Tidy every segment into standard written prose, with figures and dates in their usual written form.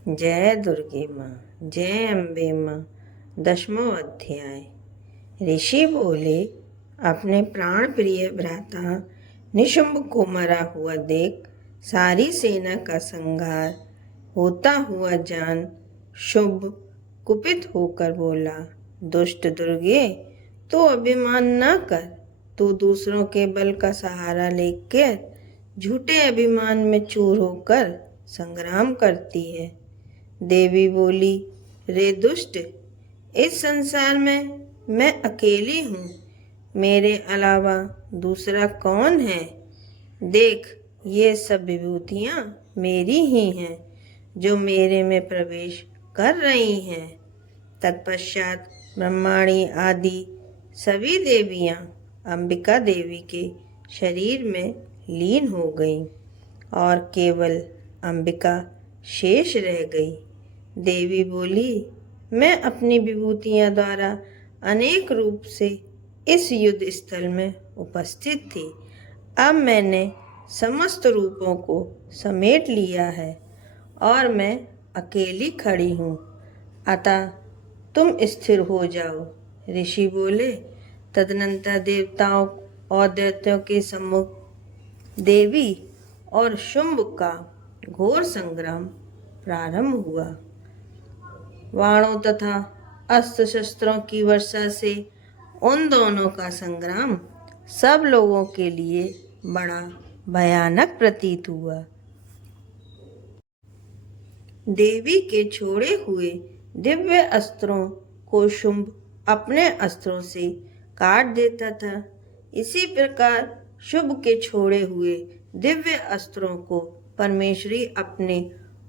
जय दुर्गे माँ, जय अम्बे माँ। 10वां अध्याय। ऋषि बोले, अपने प्राण प्रिय भ्राता निशुंभ को मरा हुआ देख सारी सेना का संहार होता हुआ जान शुंभ कुपित होकर बोला, दुष्ट दुर्गे, तो अभिमान न कर। तू दूसरों के बल का सहारा लेकर झूठे अभिमान में चूर होकर संग्राम करती है। देवी बोली, रे दुष्ट, इस संसार में मैं अकेली हूँ, मेरे अलावा दूसरा कौन है? देख, ये सब विभूतियाँ मेरी ही हैं जो मेरे में प्रवेश कर रही हैं। तत्पश्चात ब्रह्माणी आदि सभी देवियाँ अंबिका देवी के शरीर में लीन हो गईं और केवल अंबिका शेष रह गई। देवी बोली, मैं अपनी विभूतियाँ द्वारा अनेक रूप से इस युद्ध स्थल में उपस्थित थी। अब मैंने समस्त रूपों को समेट लिया है और मैं अकेली खड़ी हूँ, अतः तुम स्थिर हो जाओ। ऋषि बोले। तदनंतर देवताओं और दैत्यों के सम्मुख देवी और शुंभ का घोर संग्राम प्रारंभ हुआ। वाणों तथा अस्त्र शस्त्रों की वर्षा से उन दोनों का संग्राम सब लोगों के लिए बड़ा भयानक प्रतीत हुआ। देवी के छोड़े हुए दिव्य अस्त्रों को शुंभ अपने अस्त्रों से काट देता था। इसी प्रकार शुंभ के छोड़े हुए दिव्य अस्त्रों को परमेश्वरी अपने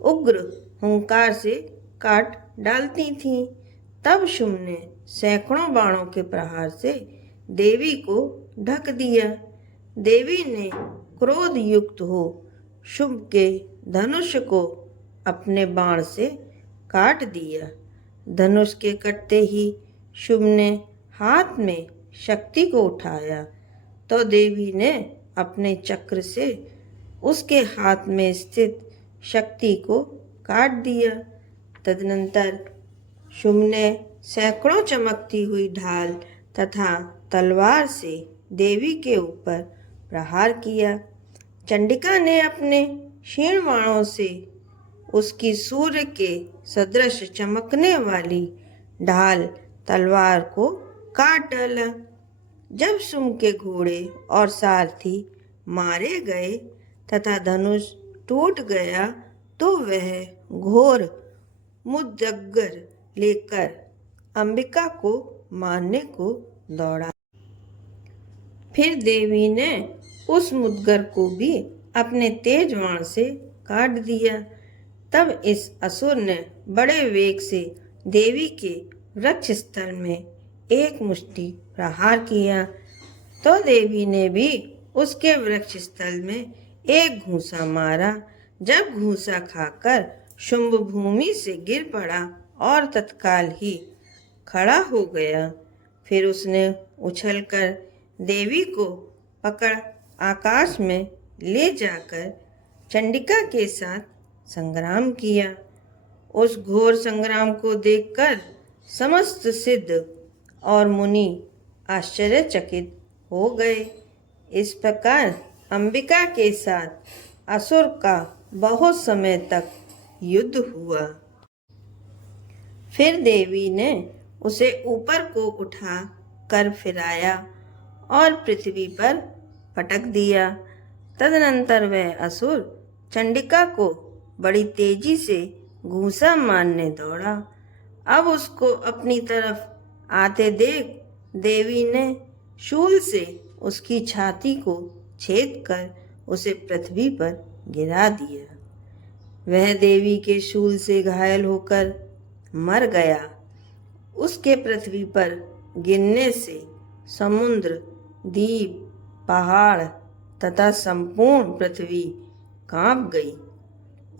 उग्र हुंकार से काट डालती थीं। तब शुंभ ने सैकड़ों बाणों के प्रहार से देवी को ढक दिया। देवी ने क्रोध युक्त हो शुंभ के धनुष को अपने बाण से काट दिया। धनुष के कटते ही शुंभ ने हाथ में शक्ति को उठाया तो देवी ने अपने चक्र से उसके हाथ में स्थित शक्ति को काट दिया। तदनंतर शुंभ ने सैकड़ों चमकती हुई ढाल तथा तलवार से देवी के ऊपर प्रहार किया। चंडिका ने अपने क्षीण बाणों से उसकी सूर्य के सदृश चमकने वाली ढाल तलवार को काट डाला। जब शुंभ के घोड़े और सारथी मारे गए तथा धनुष टूट गया तो वह घोर मुद्गर लेकर अंबिका को मारने को दौड़ा। फिर देवी ने उस मुद्गर को भी अपने तेज बाण से काट दिया। तब इस असुर ने बड़े वेग से देवी के वक्ष स्थल में एक मुष्टि प्रहार किया तो देवी ने भी उसके वृक्ष स्थल में एक घूंसा मारा। जब घूंसा खाकर शुंभ भूमि से गिर पड़ा और तत्काल ही खड़ा हो गया। फिर उसने उछलकर देवी को पकड़ आकाश में ले जाकर चंडिका के साथ संग्राम किया। उस घोर संग्राम को देखकर समस्त सिद्ध और मुनि आश्चर्यचकित हो गए। इस प्रकार अंबिका के साथ असुर का बहुत समय तक युद्ध हुआ। फिर देवी ने उसे ऊपर को उठा कर फिराया और पृथ्वी पर पटक दिया। तदनंतर वह असुर चंडिका को बड़ी तेजी से घूंसा मारने दौड़ा। अब उसको अपनी तरफ आते देख देवी ने शूल से उसकी छाती को छेद कर उसे पृथ्वी पर गिरा दिया। वह देवी के शूल से घायल होकर मर गया। उसके पृथ्वी पर गिरने से समुद्र, द्वीप, पहाड़ तथा संपूर्ण पृथ्वी कांप गई।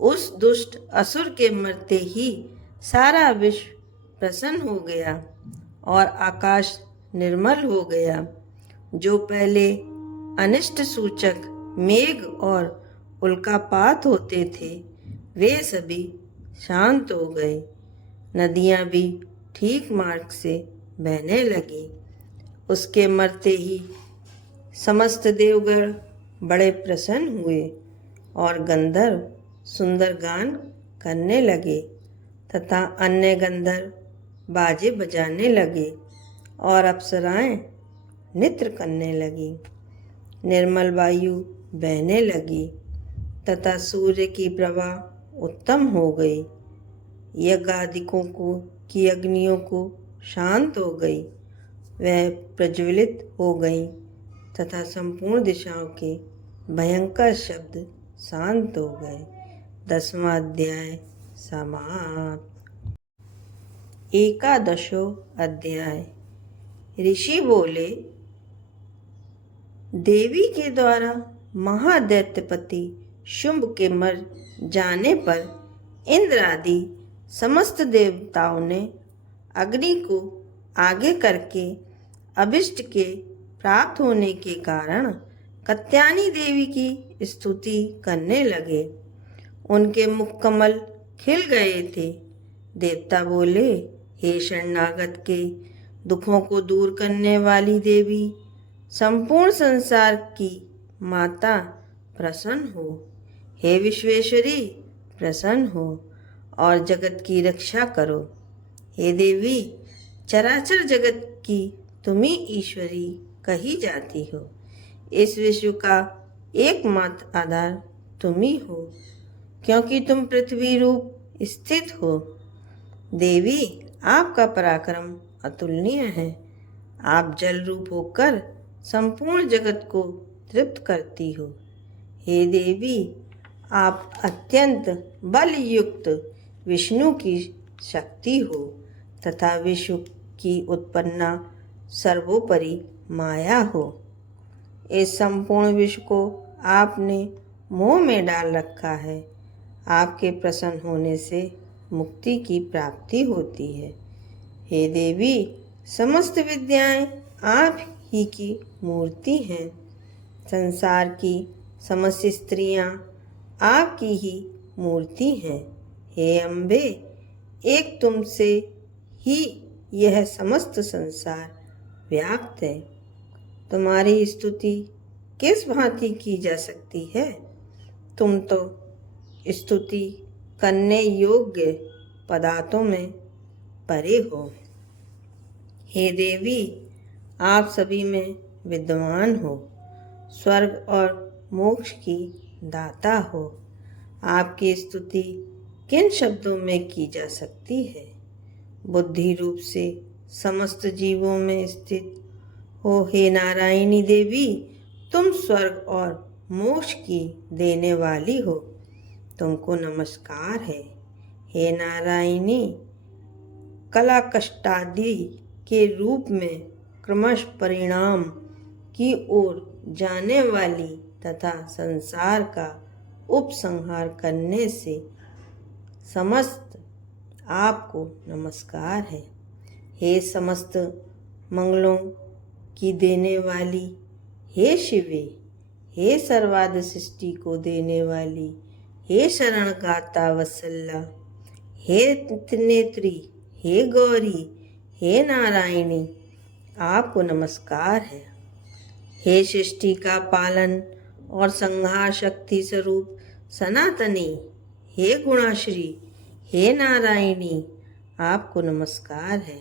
उस दुष्ट असुर के मरते ही सारा विश्व प्रसन्न हो गया और आकाश निर्मल हो गया। जो पहले अनिष्ट सूचक मेघ और उल्कापात होते थे वे सभी शांत हो गए। नदियाँ भी ठीक मार्ग से बहने लगी। उसके मरते ही समस्त देवगण बड़े प्रसन्न हुए और गंधर्व सुंदर गान करने लगे तथा अन्य गंधर्व बाजे बजाने लगे और अप्सराएं नृत्य करने लगी। निर्मल वायु बहने लगी तथा सूर्य की प्रभा उत्तम हो गई। यज्ञादिकों को की अग्नियों को शांत हो गई, वह प्रज्वलित हो गई तथा संपूर्ण दिशाओं के भयंकर शब्द शांत हो गए। 10वां अध्याय समाप्त। 11वां अध्याय। ऋषि बोले, देवी के द्वारा महादैत्यपति शुंभ के मर जाने पर इंद्र आदि समस्त देवताओं ने अग्नि को आगे करके अभिष्ट के प्राप्त होने के कारण कात्यायनी देवी की स्तुति करने लगे। उनके मुख कमल खिल गए थे। देवता बोले, हे शरणागत के दुखों को दूर करने वाली देवी, संपूर्ण संसार की माता प्रसन्न हो। हे विश्वेश्वरी प्रसन्न हो और जगत की रक्षा करो। हे देवी, चराचर जगत की तुम ही ईश्वरी कही जाती हो। इस विश्व का एकमात्र आधार तुम ही हो, क्योंकि तुम पृथ्वी रूप स्थित हो। देवी, आपका पराक्रम अतुलनीय है। आप जल रूप होकर संपूर्ण जगत को तृप्त करती हो। हे देवी, आप अत्यंत बल युक्त विष्णु की शक्ति हो तथा विश्व की उत्पन्ना सर्वोपरि माया हो। इस संपूर्ण विश्व को आपने मोह में डाल रखा है। आपके प्रसन्न होने से मुक्ति की प्राप्ति होती है। हे देवी, समस्त विद्याएं आप ही की मूर्ति हैं। संसार की समस्त स्त्रियां आपकी ही मूर्ति हैं। हे अम्बे, एक तुमसे ही यह समस्त संसार व्याप्त है। तुम्हारी स्तुति किस भांति की जा सकती है? तुम तो स्तुति करने योग्य पदार्थों में परे हो। हे देवी, आप सभी में विद्वान हो, स्वर्ग और मोक्ष की दाता हो। आपकी स्तुति किन शब्दों में की जा सकती है? बुद्धि रूप से समस्त जीवों में स्थित हो। हे नारायणी देवी, तुम स्वर्ग और मोक्ष की देने वाली हो। तुमको नमस्कार है। हे नारायणी, कला कष्टादि के रूप में क्रमश परिणाम की ओर जाने वाली तथा संसार का उपसंहार करने से समस्त आपको नमस्कार है। हे समस्त मंगलों की देने वाली, हे शिवे, हे सर्वाद सृष्टि को देने वाली, हे शरण गाता वत्सला, हे त्रिनेत्री, हे गौरी, हे नारायणी, आपको नमस्कार है। हे सृष्टि का पालन और संहार शक्ति स्वरूप सनातनी, हे गुणाश्री, हे नारायणी, आपको नमस्कार है।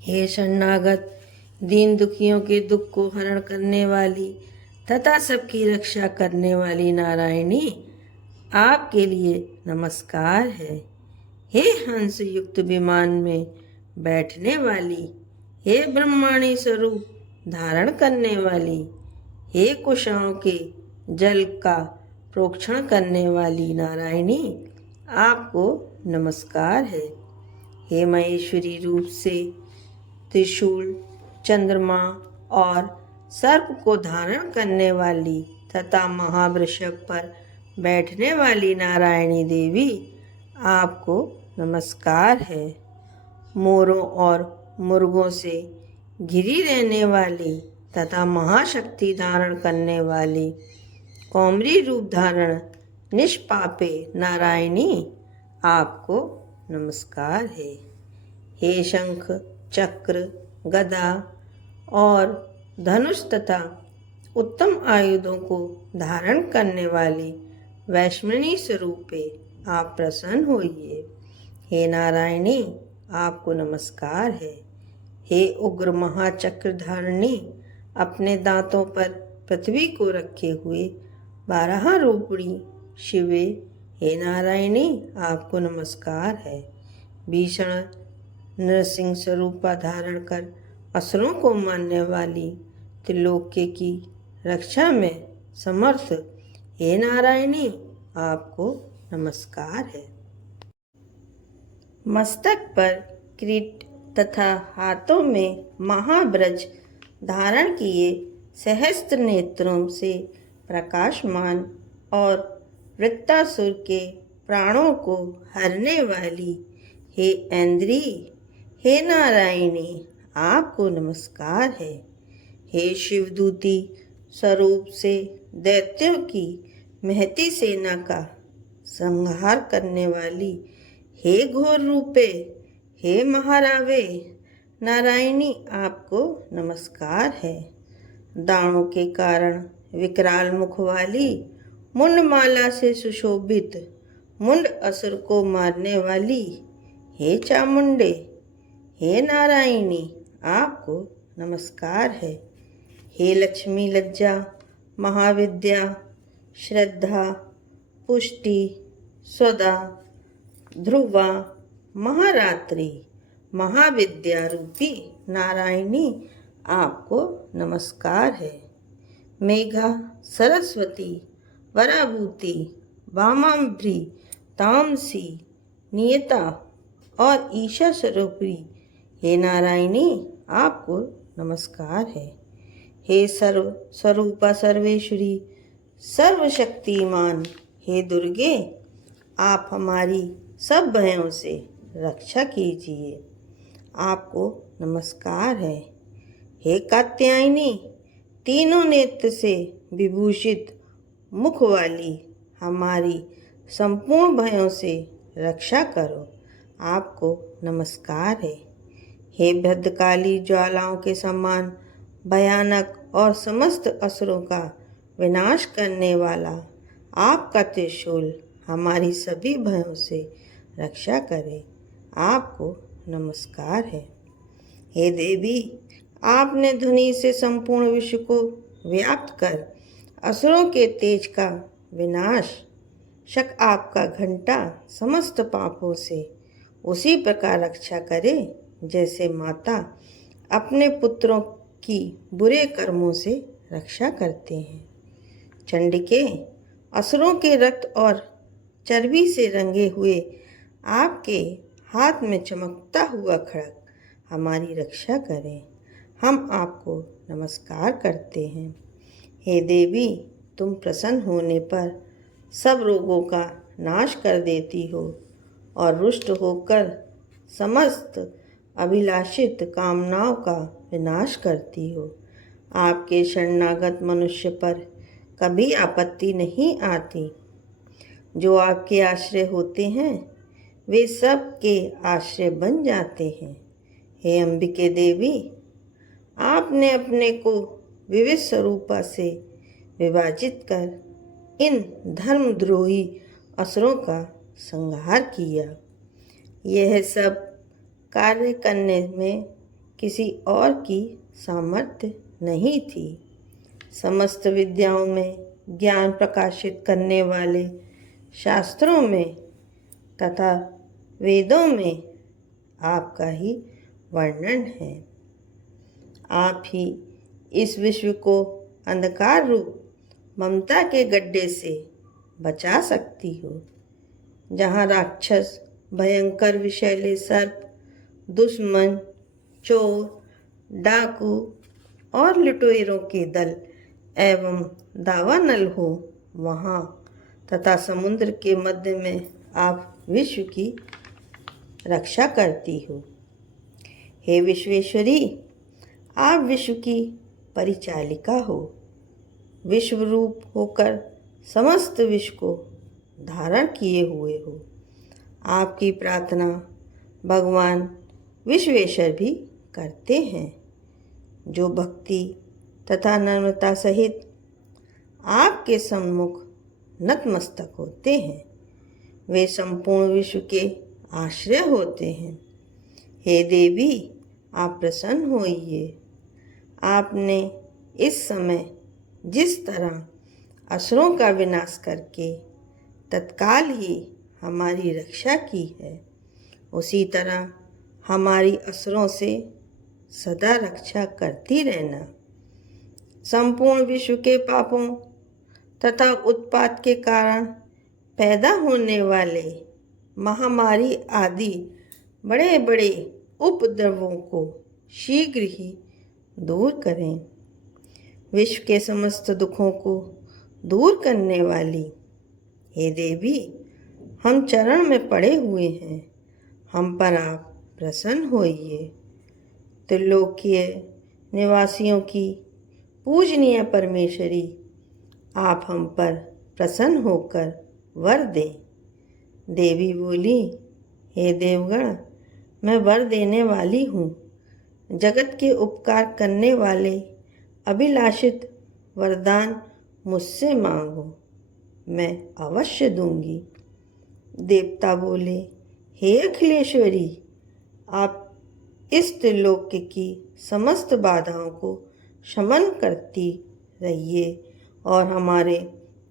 हे शरणागत दीन दुखियों के दुख को हरण करने वाली तथा सबकी रक्षा करने वाली नारायणी, आपके लिए नमस्कार है। हे हंस युक्त विमान में बैठने वाली, हे ब्रह्माणी स्वरूप धारण करने वाली, हे कुशाओं के जल का प्रोक्षण करने वाली नारायणी, आपको नमस्कार है। हे महेश्वरी रूप से त्रिशूल, चंद्रमा और सर्प को धारण करने वाली तथा महावृषभ पर बैठने वाली नारायणी देवी, आपको नमस्कार है। मोरों और मुर्गों से घिरी रहने वाली तथा महाशक्ति धारण करने वाली कौमरी रूप धारण निष्पापे नारायणी, आपको नमस्कार है। हे शंख, चक्र, गदा और धनुष तथा उत्तम आयुधों को धारण करने वाले वैश्मनी स्वरूपे आप प्रसन्न होइए। हे नारायणी, आपको नमस्कार है। हे उग्र महाचक्र धारिणी, अपने दांतों पर पृथ्वी को रखे हुए 12 रूपणी शिवे, हे नारायणी, आपको नमस्कार है। भीषण नरसिंह स्वरूपा धारण कर असुरों को मारने वाली त्रिलोक्य की रक्षा में समर्थ, हे नारायणी, आपको नमस्कार है। मस्तक पर किरीट तथा हाथों में महाब्रज धारण किए सहस्त्र नेत्रों से प्रकाशमान और वृत्तासुर के प्राणों को हरने वाली, हे ऐन्द्री, हे नारायणी, आपको नमस्कार है। हे शिवदूती स्वरूप से दैत्यों की महती सेना का संहार करने वाली, हे घोर रूपे, हे महारावे, नारायणी, आपको नमस्कार है। दाणों के कारण विकराल मुख वाली, मुंडमाला से सुशोभित मुंड असुर को मारने वाली, हे चामुंडे, हे नारायणी, आपको नमस्कार है। हे लक्ष्मी लज्जा, महाविद्या, श्रद्धा, पुष्टि, स्वदा, ध्रुवा, महारात्रि, महाविद्या रूपी नारायणी, आपको नमस्कार है। मेघा, सरस्वती, वराभूति, वामाभ्री, तामसी, नियता और ईशा स्वरूपी, हे नारायणी, आपको नमस्कार है। हे सर्व स्वरूपा सर्वेश्वरी, सर्वशक्तिमान, हे दुर्गे, आप हमारी सब भयों से रक्षा कीजिए। आपको नमस्कार है। हे कात्यायनी, तीनों नेत्र से विभूषित मुख वाली, हमारी संपूर्ण भयों से रक्षा करो। आपको नमस्कार है। हे भद्रकाली ज्वालाओं के समान भयानक और समस्त असुरों का विनाश करने वाला, आपका त्रिशूल हमारी सभी भयों से रक्षा करे। आपको नमस्कार है। हे देवी, आपने ध्वनि से संपूर्ण विश्व को व्याप्त कर असुरों के तेज का विनाश, शक आपका घंटा समस्त पापों से उसी प्रकार रक्षा करे जैसे माता अपने पुत्रों की बुरे कर्मों से रक्षा करते हैं। चंडिके, असुरों के रक्त और चर्बी से रंगे हुए आपके हाथ में चमकता हुआ खड्ग हमारी रक्षा करें। हम आपको नमस्कार करते हैं। हे देवी, तुम प्रसन्न होने पर सब रोगों का नाश कर देती हो और रुष्ट होकर समस्त अभिलाषित कामनाओं का विनाश करती हो। आपके शरणागत मनुष्य पर कभी आपत्ति नहीं आती। जो आपके आश्रय होते हैं वे सब के आश्रय बन जाते हैं। हे अंबिके देवी, आपने अपने को विविध स्वरूपा से विभाजित कर इन धर्मद्रोही असुरों का संहार किया। यह सब कार्य करने में किसी और की सामर्थ्य नहीं थी। समस्त विद्याओं में ज्ञान प्रकाशित करने वाले शास्त्रों में तथा वेदों में आपका ही वर्णन है। आप ही इस विश्व को अंधकार रूप ममता के गड्ढे से बचा सकती हो, जहाँ राक्षस, भयंकर विषैले सर्प, दुश्मन, चोर, डाकू और लुटेरों के दल एवं दावानल हो वहाँ, तथा समुद्र के मध्य में आप विश्व की रक्षा करती हो। हे विश्वेश्वरी, आप विश्व की परिचालिका हो। विश्व रूप होकर समस्त विश्व को धारण किए हुए हो। आपकी प्रार्थना भगवान विश्वेश्वर भी करते हैं। जो भक्ति तथा नम्रता सहित आपके सम्मुख नतमस्तक होते हैं, वे संपूर्ण विश्व के आश्रय होते हैं। हे देवी, आप प्रसन्न होइए। आपने इस समय जिस तरह असुरों का विनाश करके तत्काल ही हमारी रक्षा की है, उसी तरह हमारी असुरों से सदा रक्षा करती रहना। संपूर्ण विश्व के पापों तथा उत्पात के कारण पैदा होने वाले महामारी आदि बड़े बड़े उपद्रवों को शीघ्र ही दूर करें। विश्व के समस्त दुखों को दूर करने वाली हे देवी, हम चरण में पड़े हुए हैं, हम पर आप प्रसन्न होइए। त्रिलोकीय निवासियों की पूजनीय परमेश्वरी, आप हम पर प्रसन्न होकर वर दें। देवी बोली, हे देवगण, मैं वर देने वाली हूँ। जगत के उपकार करने वाले अभिलाषित वरदान मुझसे मांगो, मैं अवश्य दूंगी। देवता बोले, हे अखिलेश्वरी, आप इस त्रिलोक्य की समस्त बाधाओं को शमन करती रहिए और हमारे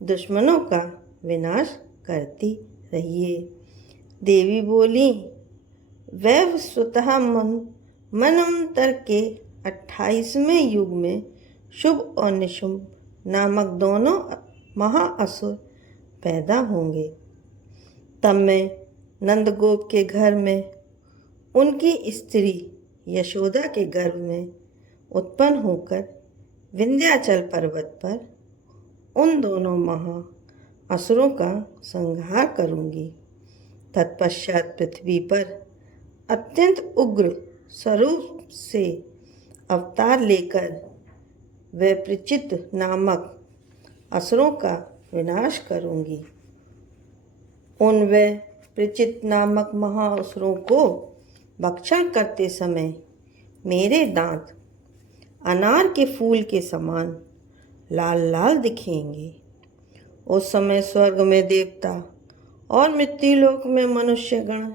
दुश्मनों का विनाश करती रहिए। देवी बोली, वह स्वतः मनवंतर के 28वें युग में शुभ और निशुंभ नामक दोनों महाअसुर पैदा होंगे। तब मैं नंदगोप के घर में, उनकी स्त्री यशोदा के गर्भ में उत्पन्न होकर विंध्याचल पर्वत पर उन दोनों महाअसुरों का संहार करूंगी। तत्पश्चात पृथ्वी पर अत्यंत उग्र स्वरूप से अवतार लेकर वे प्रचित नामक असुरों का विनाश करूंगी। उन वे प्रचित नामक महाअसुरों को भक्षण करते समय मेरे दांत अनार के फूल के समान लाल लाल दिखेंगे। उस समय स्वर्ग में देवता और मृत्युलोक में मनुष्यगण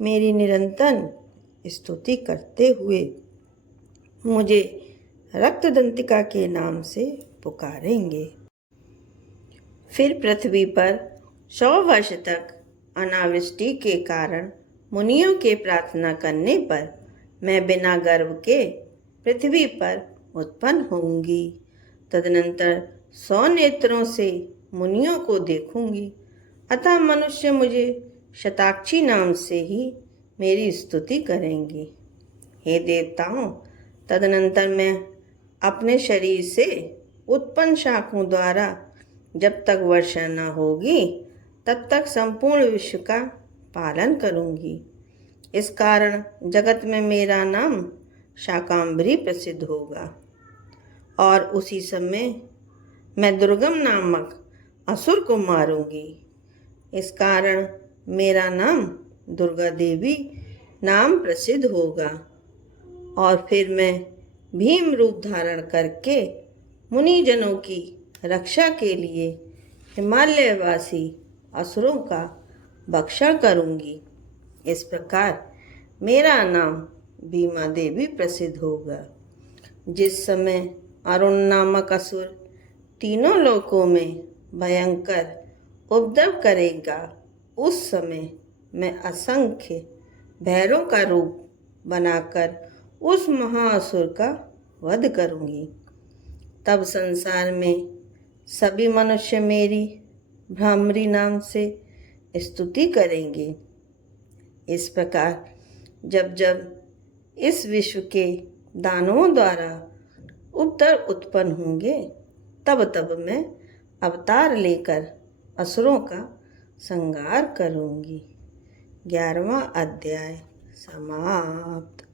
मेरी निरंतर स्तुति करते हुए मुझे रक्तदंतिका के नाम से पुकारेंगे। फिर पृथ्वी पर 100 वर्ष तक अनावृष्टि के कारण मुनियों के प्रार्थना करने पर मैं बिना गर्भ के पृथ्वी पर उत्पन्न होंगी। तदनंतर 100 नेत्रों से मुनियों को देखूंगी, अतः मनुष्य मुझे शताक्षी नाम से ही मेरी स्तुति करेंगे। हे देवताओं, तदनंतर मैं अपने शरीर से उत्पन्न शाखों द्वारा जब तक वर्षा न होगी तब तक संपूर्ण विश्व का पालन करूंगी। इस कारण जगत में मेरा नाम शाकांबरी प्रसिद्ध होगा और उसी समय मैं दुर्गम नामक असुर को मारूंगी। इस कारण मेरा नाम दुर्गा देवी नाम प्रसिद्ध होगा और फिर मैं भीम रूप धारण करके मुनिजनों की रक्षा के लिए हिमालयवासी असुरों का भक्षण करूंगी। इस प्रकार मेरा नाम भीमा देवी प्रसिद्ध होगा। जिस समय अरुण नामक असुर तीनों लोकों में भयंकर उपद्रव करेगा, उस समय मैं असंख्य भैरों का रूप बनाकर उस महाअसुर का वध करूंगी। तब संसार में सभी मनुष्य मेरी भ्रामरी नाम से स्तुति करेंगे। इस प्रकार जब जब इस विश्व के दानवों द्वारा उपद्रव उत्पन्न होंगे, तब तब मैं अवतार लेकर असुरों का संहार करूंगी। 11वां अध्याय समाप्त।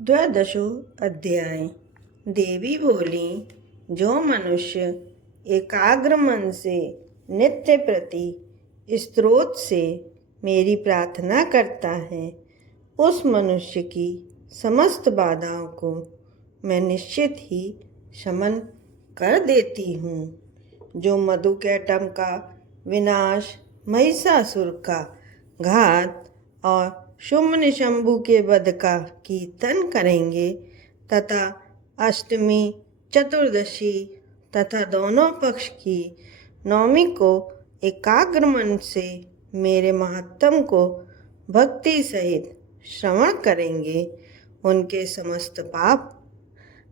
12वां अध्याय। देवी बोली, जो मनुष्य एकाग्र मन से नित्य प्रति स्रोत से मेरी प्रार्थना करता है, उस मनुष्य की समस्त बाधाओं को मैं निश्चित ही शमन कर देती हूँ। जो मधुकैटभ का विनाश, महिषासुर का घात और शुम्भ निशंभु के वध का कीर्तन करेंगे तथा अष्टमी, चतुर्दशी तथा दोनों पक्ष की नवमी को एकाग्र मन से मेरे महात्म को भक्ति सहित श्रवण करेंगे, उनके समस्त पाप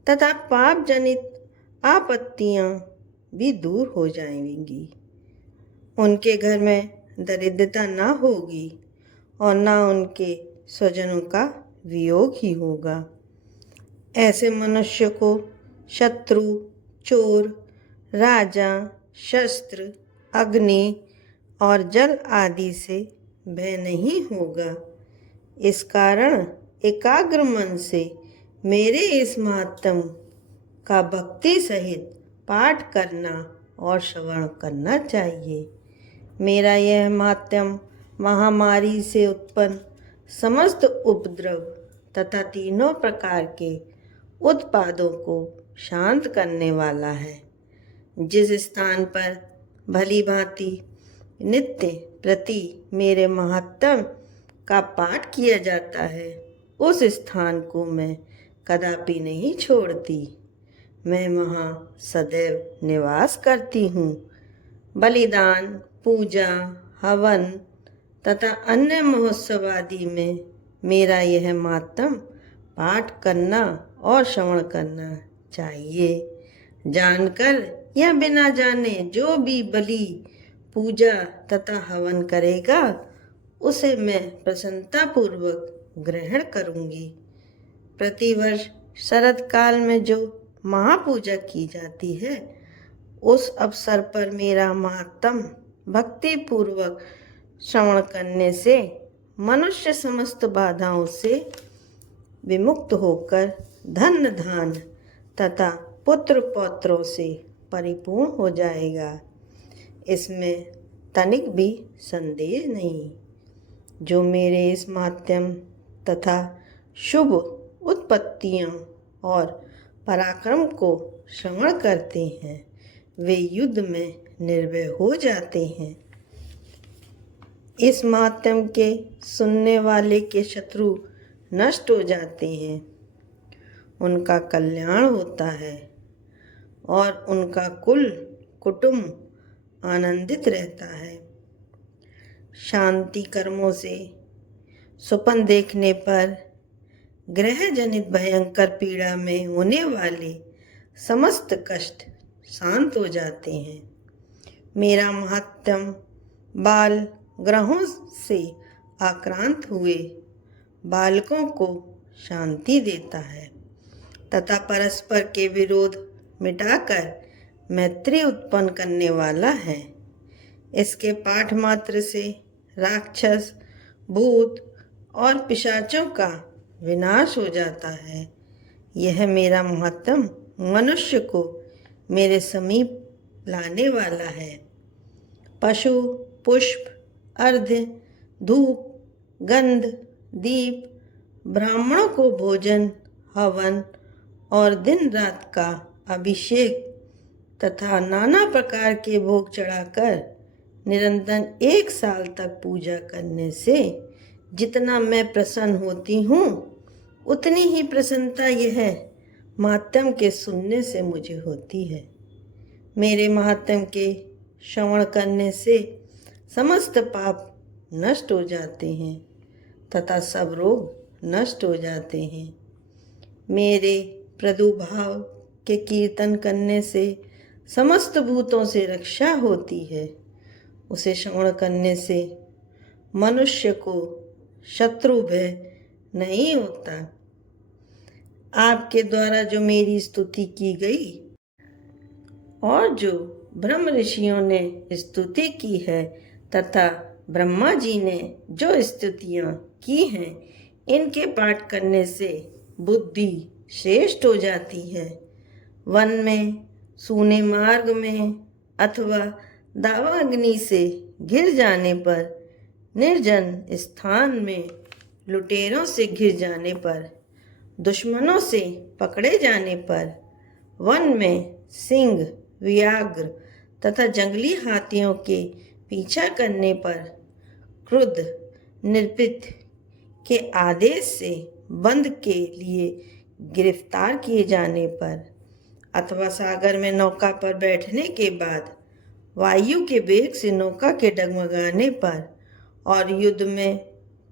तथा पाप जनित आपत्तियां भी दूर हो जाएंगी। उनके घर में दरिद्रता ना होगी और ना उनके स्वजनों का वियोग ही होगा। ऐसे मनुष्य को शत्रु, चोर, राजा, शस्त्र, अग्नि और जल आदि से भय नहीं होगा। इस कारण एकाग्र मन से मेरे इस महात्म का भक्ति सहित पाठ करना और श्रवण करना चाहिए। मेरा यह महात्म महामारी से उत्पन्न समस्त उपद्रव तथा तीनों प्रकार के उत्पादों को शांत करने वाला है। जिस स्थान पर भली भांति नित्य प्रति मेरे महात्म का पाठ किया जाता है, उस स्थान को मैं कदापि नहीं छोड़ती। मैं वहाँ सदैव निवास करती हूँ। बलिदान, पूजा, हवन तथा अन्य महोत्सव आदि में मेरा यह महात्म पाठ करना और श्रवण करना चाहिए। जानकर या बिना जाने जो भी बलि, पूजा तथा हवन करेगा, उसे मैं प्रसन्नता पूर्वक ग्रहण करूंगी। प्रतिवर्ष शरद काल में जो महापूजा की जाती है, उस अवसर पर मेरा महात्म भक्ति पूर्वक श्रवण करने से मनुष्य समस्त बाधाओं से विमुक्त होकर धन धान तथा पुत्र पौत्रों से परिपूर्ण हो जाएगा। इसमें तनिक भी संदेह नहीं। जो मेरे इस माध्यम तथा शुभ उत्पत्तियों और पराक्रम को श्रवण करते हैं, वे युद्ध में निर्भय हो जाते हैं। इस माध्यम के सुनने वाले के शत्रु नष्ट हो जाते हैं, उनका कल्याण होता है और उनका कुल कुटुंब आनंदित रहता है। शांति कर्मों से स्वप्न देखने पर ग्रह जनित भयंकर पीड़ा में होने वाले समस्त कष्ट शांत हो जाते हैं। मेरा महात्म बाल ग्रहों से आक्रांत हुए बालकों को शांति देता है तथा परस्पर के विरोध मिटाकर मैत्री उत्पन्न करने वाला है। इसके पाठ मात्र से राक्षस, भूत और पिशाचों का विनाश हो जाता है। यह मेरा महात्म मनुष्य को मेरे समीप लाने वाला है। पशु, पुष्प, अर्घ्य, धूप, गंध, दीप, ब्राह्मणों को भोजन, हवन और दिन रात का अभिषेक तथा नाना प्रकार के भोग चढ़ाकर निरंतर 1 साल तक पूजा करने से जितना मैं प्रसन्न होती हूँ, उतनी ही प्रसन्नता यह महात्म के सुनने से मुझे होती है। मेरे महात्म के श्रवण करने से समस्त पाप नष्ट हो जाते हैं तथा सब रोग नष्ट हो जाते हैं। मेरे प्रादुर्भाव के कीर्तन करने से समस्त भूतों से रक्षा होती है। उसे श्रवण करने से मनुष्य को शत्रु भय नहीं होता। आपके द्वारा जो मेरी स्तुति की गई और जो ब्रह्म ऋषियों ने स्तुति की है तथा ब्रह्मा जी ने जो स्तुतियाँ की हैं, इनके पाठ करने से बुद्धि श्रेष्ठ हो जाती है। वन में, सूने मार्ग में अथवा दावाग्नि से घिर जाने पर, निर्जन स्थान में लुटेरों से घिर जाने पर, दुश्मनों से पकड़े जाने पर, वन में सिंह, व्याघ्र तथा जंगली हाथियों के पीछा करने पर, क्रुद्ध नृपति के आदेश से बंद के लिए गिरफ्तार किए जाने पर, अथवा सागर में नौका पर बैठने के बाद वायु के वेग से नौका के डगमगाने पर और युद्ध में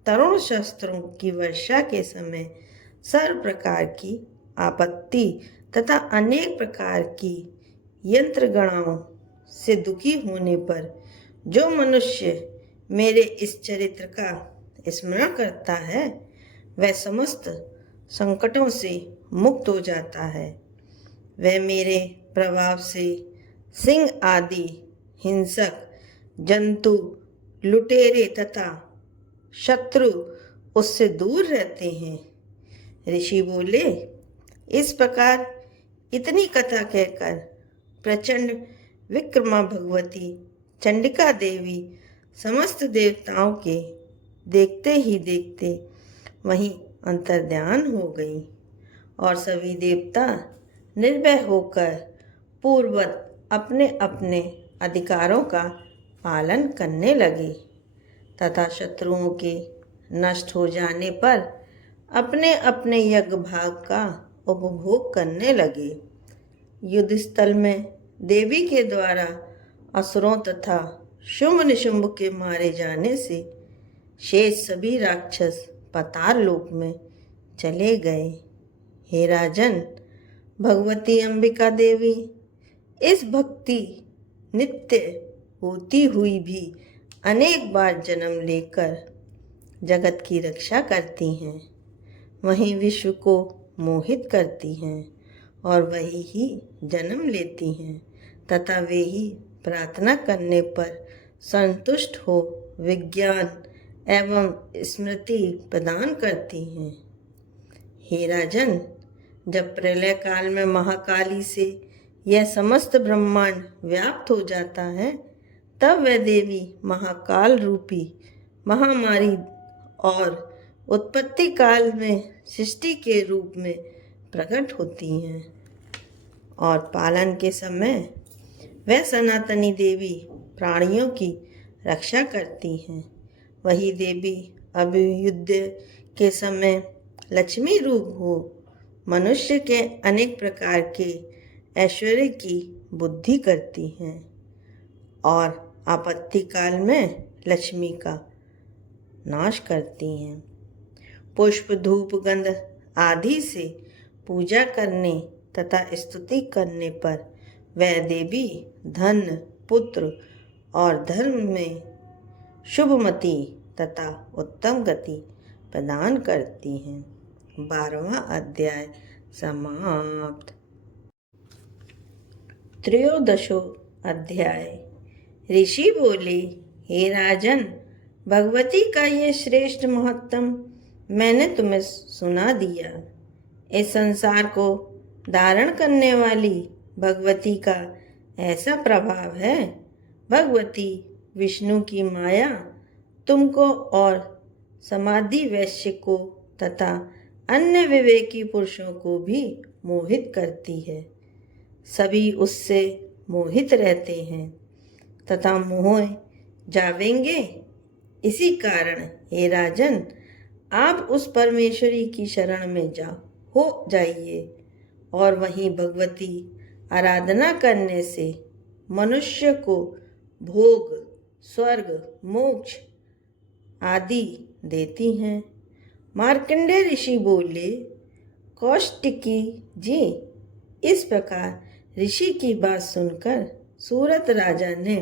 तरुण शस्त्रों की वर्षा के समय सर्व प्रकार की आपत्ति तथा अनेक प्रकार की यंत्रगणाओं से दुखी होने पर जो मनुष्य मेरे इस चरित्र का स्मरण करता है वह समस्त संकटों से मुक्त हो जाता है। वह मेरे प्रभाव से सिंह आदि हिंसक जंतु, लुटेरे तथा शत्रु उससे दूर रहते हैं। ऋषि बोले, इस प्रकार इतनी कथा कहकर प्रचंड विक्रमा भगवती चंडिका देवी समस्त देवताओं के देखते ही देखते वहीं अंतर्ध्यान हो गई और सभी देवता निर्भय होकर पूर्ववत अपने अपने अधिकारों का पालन करने लगे तथा शत्रुओं के नष्ट हो जाने पर अपने अपने यज्ञ भाग का उपभोग करने लगे। युद्ध स्थल में देवी के द्वारा असुरों तथा शुंभ निशुंभ के मारे जाने से शेष सभी राक्षस पाताल लोक में चले गए। हे राजन, भगवती अंबिका देवी इस भक्ति नित्य होती हुई भी अनेक बार जन्म लेकर जगत की रक्षा करती हैं, वहीं विश्व को मोहित करती हैं और वही ही जन्म लेती हैं तथा वे ही प्रार्थना करने पर संतुष्ट हो विज्ञान एवं स्मृति प्रदान करती हैं। हे राजन, जब प्रलय काल में महाकाली से यह समस्त ब्रह्मांड व्याप्त हो जाता है तब वह देवी महाकाल रूपी महामारी और उत्पत्ति काल में सृष्टि के रूप में प्रकट होती हैं और पालन के समय वह सनातनी देवी प्राणियों की रक्षा करती हैं। वही देवी अभियुद्ध के समय लक्ष्मी रूप हो मनुष्य के अनेक प्रकार के ऐश्वर्य की बुद्धि करती हैं और आपत्ति काल में लक्ष्मी का नाश करती हैं। पुष्प, धूप, गंध आदि से पूजा करने तथा स्तुति करने पर वह देवी धन, पुत्र और धर्म में शुभमति तथा उत्तम गति प्रदान करती हैं। 12वां अध्याय समाप्त। 13वां अध्याय। ऋषि बोले, हे राजन, भगवती का ये श्रेष्ठ महत्तम मैंने तुम्हें सुना दिया। इस संसार को धारण करने वाली भगवती का ऐसा प्रभाव है। भगवती विष्णु की माया तुमको और समाधि वैश्य को तथा अन्य विवेकी पुरुषों को भी मोहित करती है। सभी उससे मोहित रहते हैं तथा मोह जावेंगे। इसी कारण हे राजन, आप उस परमेश्वरी की शरण में हो जाइए और वहीं भगवती आराधना करने से मनुष्य को भोग, स्वर्ग, मोक्ष आदि देती हैं। मार्कंडेय ऋषि बोले, कौशिकी जी, इस प्रकार ऋषि की बात सुनकर सूरत राजा ने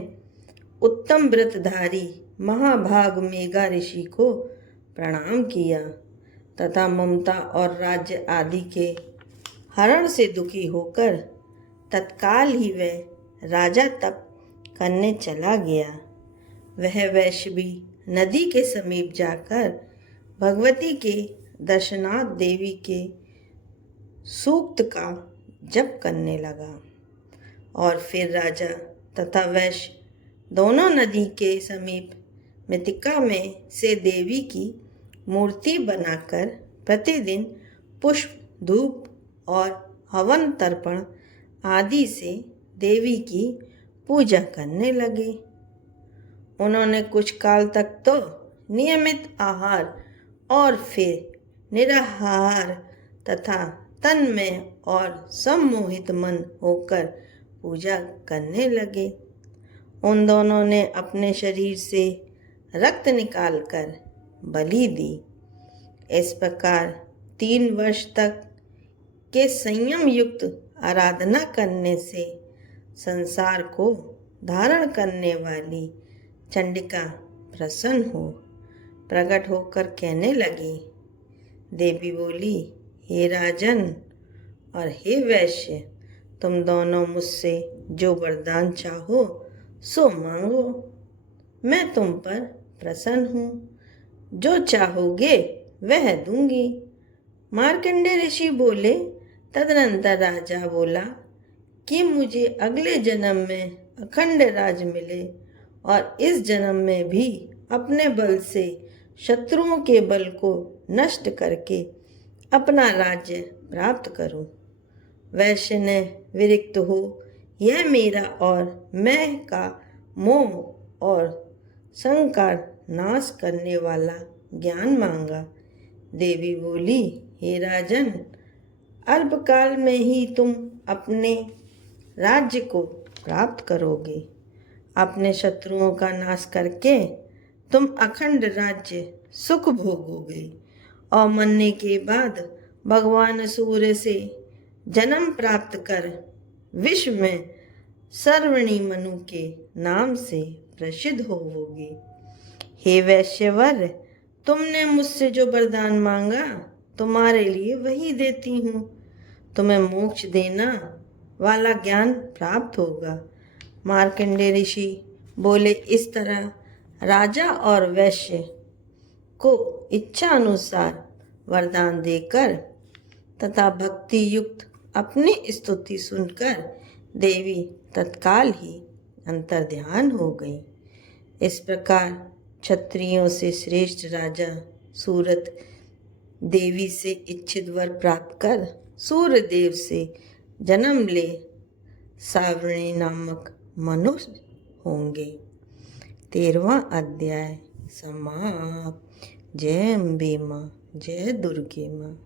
उत्तम व्रतधारी महाभाग मेघा ऋषि को प्रणाम किया तथा ममता और राज्य आदि के हरण से दुखी होकर तत्काल ही वह राजा तप करने चला गया। वह वैश्य भी नदी के समीप जाकर भगवती के दर्शनार्थ देवी के सूक्त का जप करने लगा और फिर राजा तथा वैश्य दोनों नदी के समीप मृत्तिका में से देवी की मूर्ति बनाकर प्रतिदिन पुष्प, धूप और हवन तर्पण आदि से देवी की पूजा करने लगे। उन्होंने कुछ काल तक तो नियमित आहार और फिर निराहार तथा तन में और सम्मोहित मन होकर पूजा करने लगे। उन दोनों ने अपने शरीर से रक्त निकालकर बलि दी। इस प्रकार 3 वर्ष तक के संयम युक्त आराधना करने से संसार को धारण करने वाली चंडिका प्रसन्न हो प्रकट होकर कहने लगी। देवी बोली, हे राजन और हे वैश्य, तुम दोनों मुझसे जो वरदान चाहो सो मांगो, मैं तुम पर प्रसन्न हूँ। जो चाहोगे वह दूंगी। मार्कंडेय ऋषि बोले, तदनंतर राजा बोला कि मुझे अगले जन्म में अखंड राज मिले और इस जन्म में भी अपने बल से शत्रुओं के बल को नष्ट करके अपना राज्य प्राप्त करूं। वैश्य ने विरक्त हो यह मेरा और मैं का मोह और संकार नाश करने वाला ज्ञान मांगा। देवी बोली, हे राजन, अल्पकाल में ही तुम अपने राज्य को प्राप्त करोगे। अपने शत्रुओं का नाश करके तुम अखंड राज्य सुख भोगोगे और मरने के बाद भगवान सूर्य से जन्म प्राप्त कर विश्व में सर्वणी मनु के नाम से प्रसिद्ध होवोगे। हे वैश्यवर, तुमने मुझसे जो वरदान मांगा तुम्हारे लिए वही देती हूँ। तुम्हें मोक्ष देना वाला ज्ञान प्राप्त होगा। मार्कंडेय ऋषि बोले, इस तरह राजा और वैश्य को इच्छा अनुसार वरदान देकर तथा भक्ति युक्त अपनी स्तुति सुनकर देवी तत्काल ही अंतर्ध्यान हो गई। इस प्रकार क्षत्रियों से श्रेष्ठ राजा सूरत देवी से इच्छित वर प्राप्त कर सूर्य देव से जन्म ले सावरणी नामक मनुष्य होंगे। 13वां अध्याय समाप्त। जय अम्बे माँ, जय दुर्गे माँ।